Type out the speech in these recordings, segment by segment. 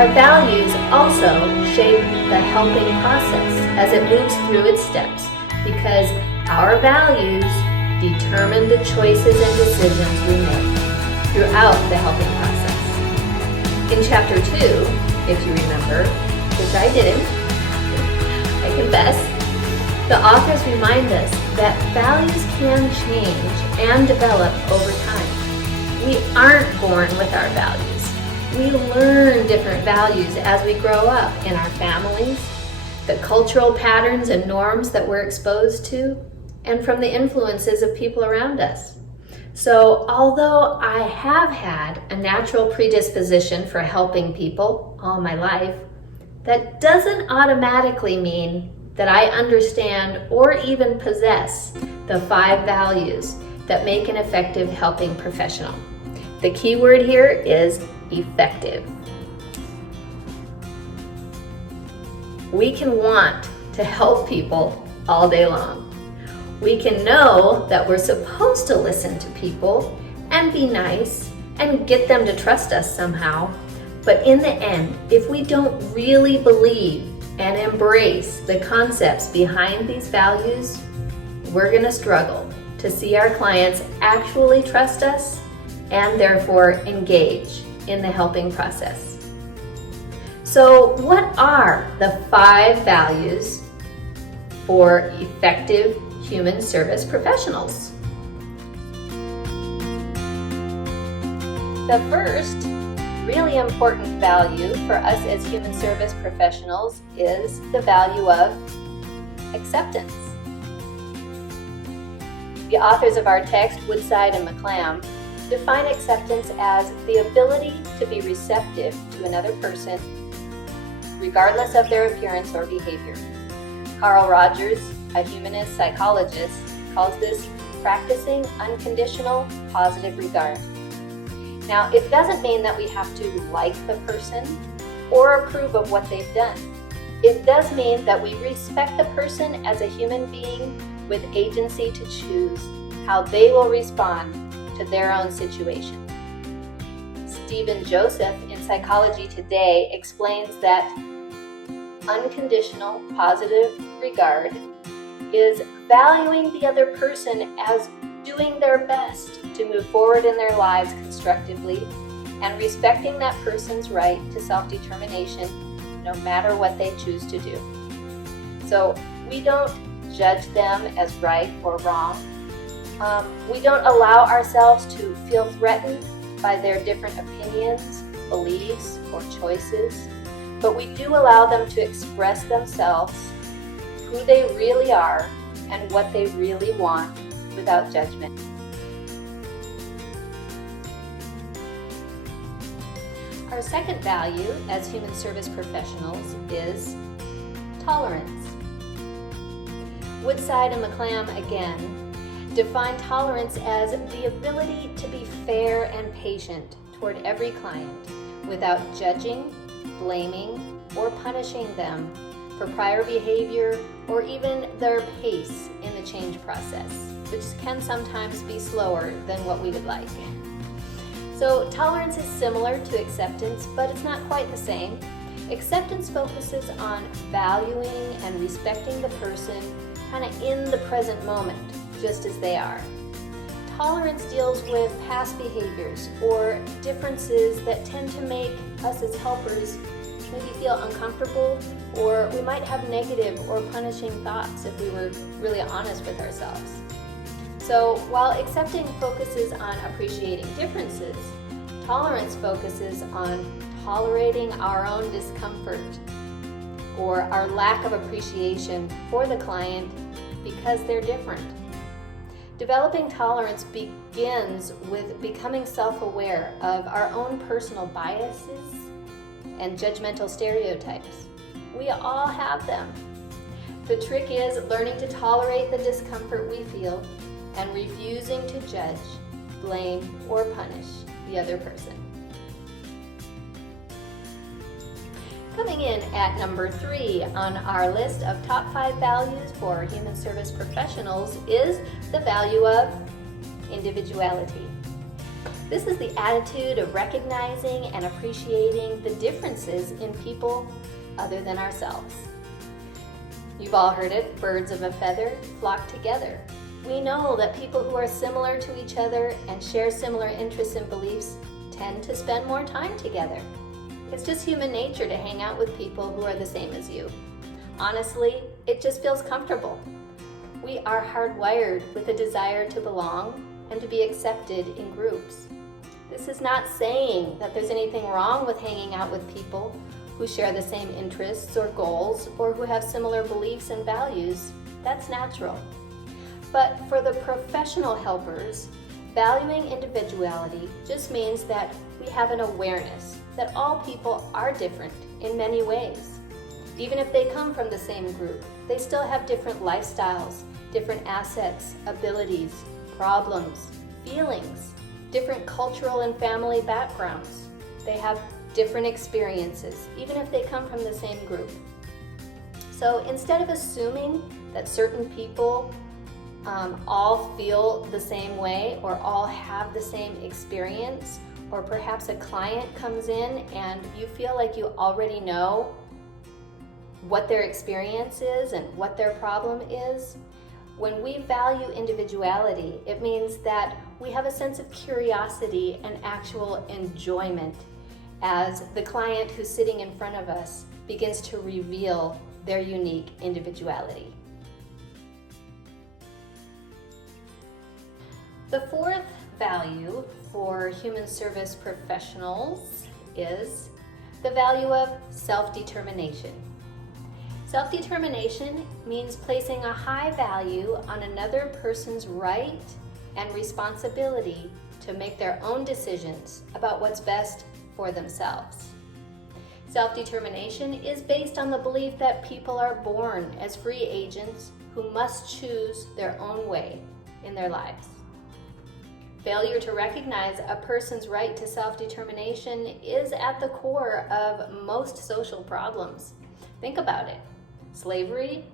Our values also shape the helping process as it moves through its steps, because our values determine the choices and decisions we make throughout the helping process. In Chapter 2, if you remember, which I didn't, I confess, the authors remind us that values can change and develop over time. We aren't born with our values. We learn different values as we grow up in our families, the cultural patterns and norms that we're exposed to, and from the influences of people around us. So, although I have had a natural predisposition for helping people all my life, that doesn't automatically mean that I understand or even possess the 5 values that make an effective helping professional. The key word here is effective. We can want to help people all day long. We can know that we're supposed to listen to people and be nice and get them to trust us somehow. But in the end, if we don't really believe and embrace the concepts behind these values, we're going to struggle to see our clients actually trust us and therefore engage in the helping process. So, what are the 5 values for effective human service professionals? The first really important value for us as human service professionals is the value of acceptance. The authors of our text, Woodside and McClam, define acceptance as the ability to be receptive to another person, regardless of their appearance or behavior. Carl Rogers, a humanist psychologist, calls this practicing unconditional positive regard. Now, it doesn't mean that we have to like the person or approve of what they've done. It does mean that we respect the person as a human being with agency to choose how they will respond to their own situation. Stephen Joseph in Psychology Today explains that unconditional positive regard is valuing the other person as doing their best to move forward in their lives constructively and respecting that person's right to self-determination no matter what they choose to do. So we don't judge them as right or wrong. We don't allow ourselves to feel threatened by their different opinions, beliefs, or choices, but we do allow them to express themselves, who they really are, and what they really want without judgment. Our second value as human service professionals is tolerance. Woodside and McClam again define tolerance as the ability to be fair and patient toward every client without judging, blaming, or punishing them for prior behavior or even their pace in the change process, which can sometimes be slower than what we would like. So tolerance is similar to acceptance, but it's not quite the same. Acceptance focuses on valuing and respecting the person kind of in the present moment, just as they are. Tolerance deals with past behaviors or differences that tend to make us as helpers maybe feel uncomfortable, or we might have negative or punishing thoughts if we were really honest with ourselves. So while accepting focuses on appreciating differences, tolerance focuses on tolerating our own discomfort or our lack of appreciation for the client because they're different. Developing tolerance begins with becoming self-aware of our own personal biases and judgmental stereotypes. We all have them. The trick is learning to tolerate the discomfort we feel and refusing to judge, blame, or punish the other person. Coming in at number 3 on our list of top 5 values for human service professionals is the value of individuality. This is the attitude of recognizing and appreciating the differences in people other than ourselves. You've all heard it, birds of a feather flock together. We know that people who are similar to each other and share similar interests and beliefs tend to spend more time together. It's just human nature to hang out with people who are the same as you. Honestly, it just feels comfortable. We are hardwired with a desire to belong and to be accepted in groups. This is not saying that there's anything wrong with hanging out with people who share the same interests or goals or who have similar beliefs and values. That's natural. But for the professional helpers, valuing individuality just means that we have an awareness that all people are different in many ways. Even if they come from the same group, they still have different lifestyles, different assets, abilities, problems, feelings, different cultural and family backgrounds. They have different experiences, even if they come from the same group. So instead of assuming that certain people all feel the same way or all have the same experience, or perhaps a client comes in and you feel like you already know what their experience is and what their problem is, when we value individuality, it means that we have a sense of curiosity and actual enjoyment as the client who's sitting in front of us begins to reveal their unique individuality. The fourth value for human service professionals is the value of self-determination. Self-determination means placing a high value on another person's right and responsibility to make their own decisions about what's best for themselves. Self-determination is based on the belief that people are born as free agents who must choose their own way in their lives. Failure to recognize a person's right to self-determination is at the core of most social problems. Think about it. Slavery,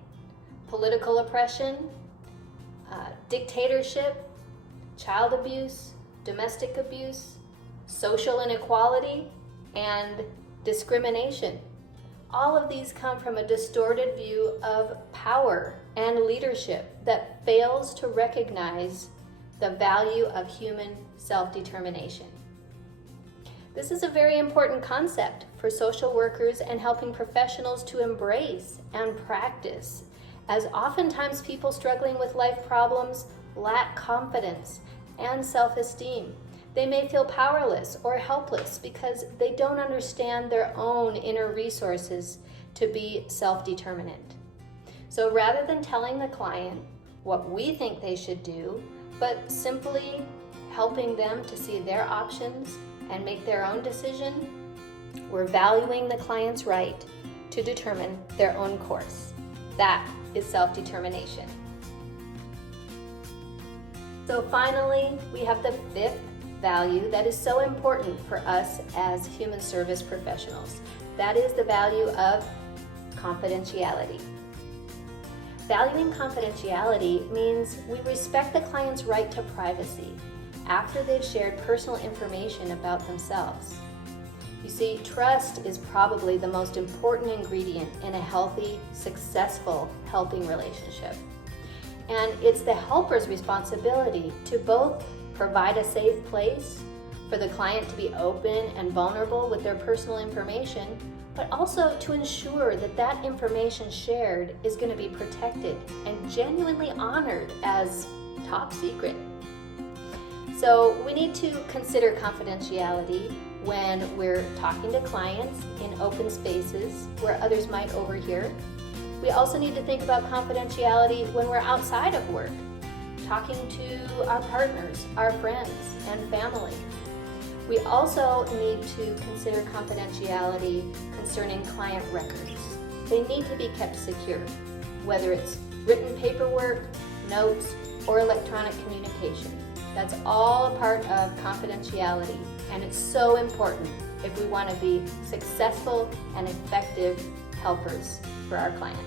political oppression, dictatorship, child abuse, domestic abuse, social inequality, and discrimination. All of these come from a distorted view of power and leadership that fails to recognize the value of human self-determination. This is a very important concept for social workers and helping professionals to embrace and practice, as oftentimes people struggling with life problems lack confidence and self-esteem. They may feel powerless or helpless because they don't understand their own inner resources to be self-determinant. So rather than telling the client what we think they should do, but simply helping them to see their options and make their own decision, we're valuing the client's right to determine their own course. That is self-determination. So finally, we have the fifth value that is so important for us as human service professionals. That is the value of confidentiality. Valuing confidentiality means we respect the client's right to privacy after they've shared personal information about themselves. You see, trust is probably the most important ingredient in a healthy, successful helping relationship. And it's the helper's responsibility to both provide a safe place for the client to be open and vulnerable with their personal information, but also to ensure that that information shared is going to be protected and genuinely honored as top secret. So we need to consider confidentiality when we're talking to clients in open spaces where others might overhear. We also need to think about confidentiality when we're outside of work, talking to our partners, our friends, and family. We also need to consider confidentiality concerning client records. They need to be kept secure, whether it's written paperwork, notes, or electronic communication. That's all a part of confidentiality, and it's so important if we want to be successful and effective helpers for our clients.